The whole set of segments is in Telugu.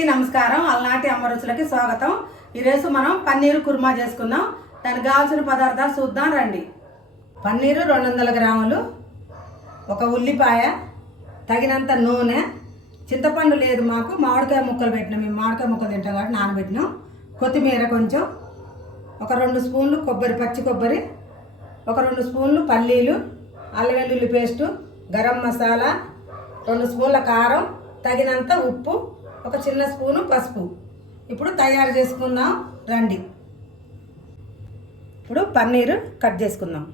అందరికీ నమస్కారం. అలనాటి అమ్మ రుచులకి స్వాగతం. ఈరోజు మనం పన్నీరు కుర్మా చేసుకుందాం. దానికి కావాల్సిన పదార్థాలు చూద్దాం రండి. పన్నీరు 200 గ్రాములు, ఒక ఉల్లిపాయ, తగినంత నూనె, చింతపండు లేదు మాకు, మామిడికాయ ముక్కలు పెట్టినాం. మేము మామిడికాయ ముక్కలు తింటాం కాబట్టి నానబెట్టినాం. కొత్తిమీర కొంచెం, ఒక 2 స్పూన్లు కొబ్బరి, పచ్చి కొబ్బరి, ఒక 2 స్పూన్లు పల్లీలు, అల్లం వెల్లుల్లి పేస్టు, గరం మసాలా, 2 స్పూన్ల కారం, తగినంత ఉప్పు, ఒక చిన్న స్పూను పసుపు. ఇప్పుడు తయారు చేసుకుందాం రండి. ఇప్పుడు పన్నీరు కట్ చేసుకుందాం.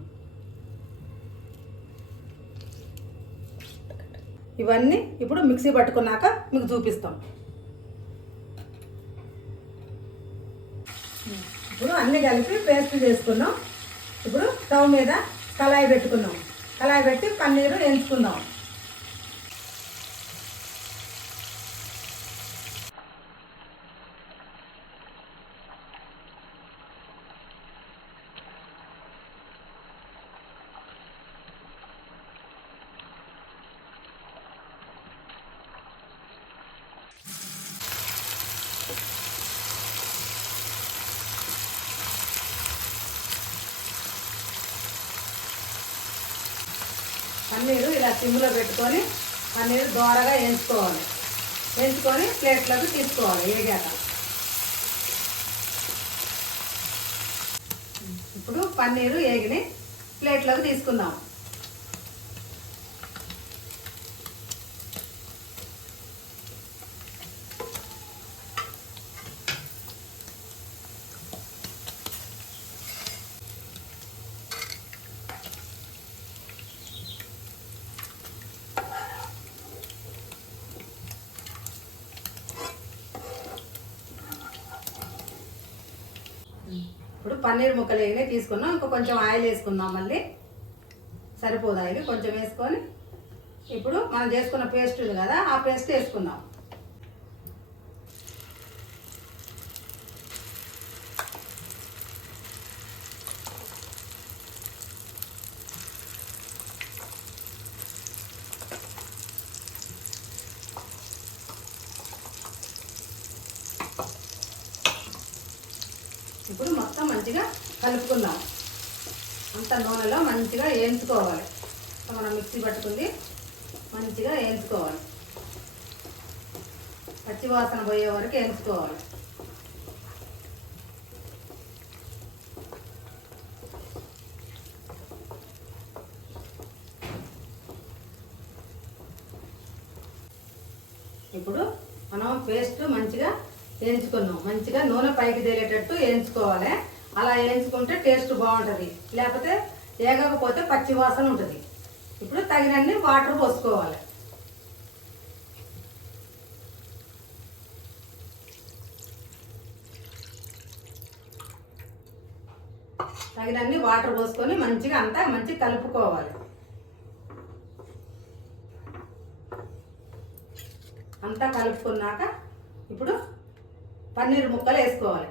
ఇవన్నీ ఇప్పుడు మిక్సీ పట్టుకున్నాక మీకు చూపిస్తాం. ఇప్పుడు అన్నీ కలిపి పేస్ట్ చేసుకున్నాం. ఇప్పుడు స్టవ్ మీద కళాయి పెట్టుకున్నాం. కళాయి పెట్టి పన్నీరు వేయించుకుందాం. పన్నీరు ఇలా సిమ్లో పెట్టుకొని పన్నీరు దోరగా వేయించుకోవాలి. వేయించుకొని ప్లేట్లోకి తీసుకోవాలి వేగాక. ఇప్పుడు పన్నీరు వేగిని ప్లేట్లోకి తీసుకుందాం. ఇప్పుడు పన్నీర్ ముక్కలు వేగి తీసుకున్నాం. ఇంకా కొంచెం ఆయిల్ వేసుకుందాం. మళ్ళీ సరిపోదు ఆయిల్, కొంచెం వేసుకొని ఇప్పుడు మనం చేసుకున్న పేస్ట్ ఉంది కదా, ఆ పేస్ట్ వేసుకుందాం. ఇప్పుడు మొత్తం మంచిగా కలుపుకుందాం. అంత నూనెలో మంచిగా వేయించుకోవాలి. మనం మిక్సీ పట్టుకుంది మంచిగా వేయించుకోవాలి. పచ్చి వాసన పోయే వరకు వేయించుకోవాలి. ఇప్పుడు మనం పేస్ట్ మంచిగా వేయించుకున్నాం. మంచిగా నూనె పైకి తేలేటట్టు వేయించుకోవాలి. అలా వేయించుకుంటే టేస్ట్ బాగుంటుంది. లేకపోతే వేగకపోతే పచ్చి వాసన ఉంటుంది. ఇప్పుడు తగినన్ని వాటర్ పోసుకోవాలి. తగినన్ని వాటర్ పోసుకొని మంచిగా అంతా మంచిగా కలుపుకోవాలి. అంతా కలుపుకున్నాక ఇప్పుడు పన్నీర్ ముక్కలు వేసుకోవాలి.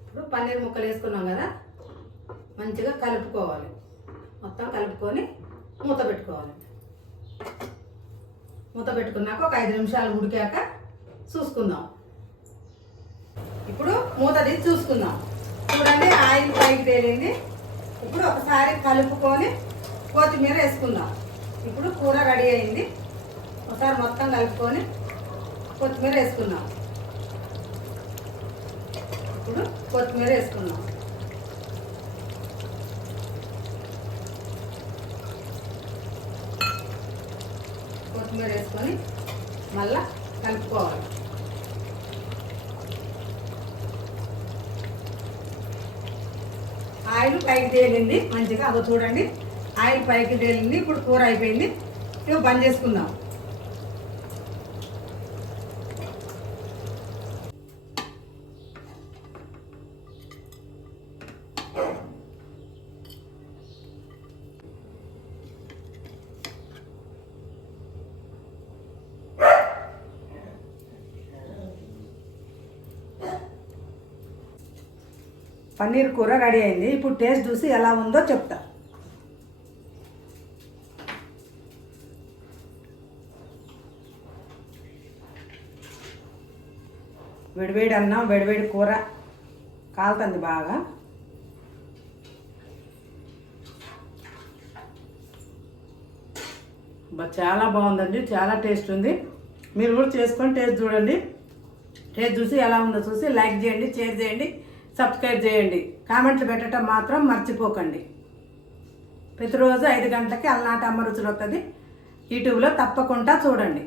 ఇప్పుడు పన్నీర్ ముక్కలు వేసుకున్నాం కదా, మంచిగా కలుపుకోవాలి. మొత్తం కలుపుకొని మూత పెట్టుకోవాలి. మూత పెట్టుకున్నాక ఒక 5 నిమిషాలు ఉడికాక చూసుకుందాం. ఇప్పుడు మూత తీసి చూసుకుందాం. చూడండి, ఆయిల్ పైకి తేలింది. ఇప్పుడు ఒకసారి కలుపుకొని కొత్తిమీర వేసుకుందాం. ఇప్పుడు కూర రెడీ అయింది. ఒకసారి మొత్తం కలుపుకొని కొత్తిమీర వేసుకుందాం. ఇప్పుడు కొత్తిమీర వేసుకుందాం. కొత్తిమీర వేసుకొని మళ్ళా కలుపుకోవాలి. ఆయిల్ పైకి తేలింది మంచిగా. అవి చూడండి, ఆయిల్ పైకి తేలింది. ఇప్పుడు కూర అయిపోయింది. ఇక బంద్ చేసుకుందాం. పన్నీర్ కూర రెడీ అయింది. ఇప్పుడు టేస్ట్ చూసి ఎలా ఉందో చెప్తా. వేడివేడి అన్నం, వేడివేడి కూర కాలుతుంది బాగా. చాలా బాగుందండి, చాలా టేస్ట్ ఉంది. మీరు కూడా చేసుకొని టేస్ట్ చూడండి. టేస్ట్ చూసి ఎలా ఉందో చూసి లైక్ చేయండి, షేర్ చేయండి, సబ్స్క్రైబ్ చేయండి. కామెంట్లు పెట్టడం మాత్రం మర్చిపోకండి. ప్రతిరోజు 5 గంటలకి అలనాటి అమ్మ రుచులు వస్తుంది. యూట్యూబ్లో తప్పకుండా చూడండి.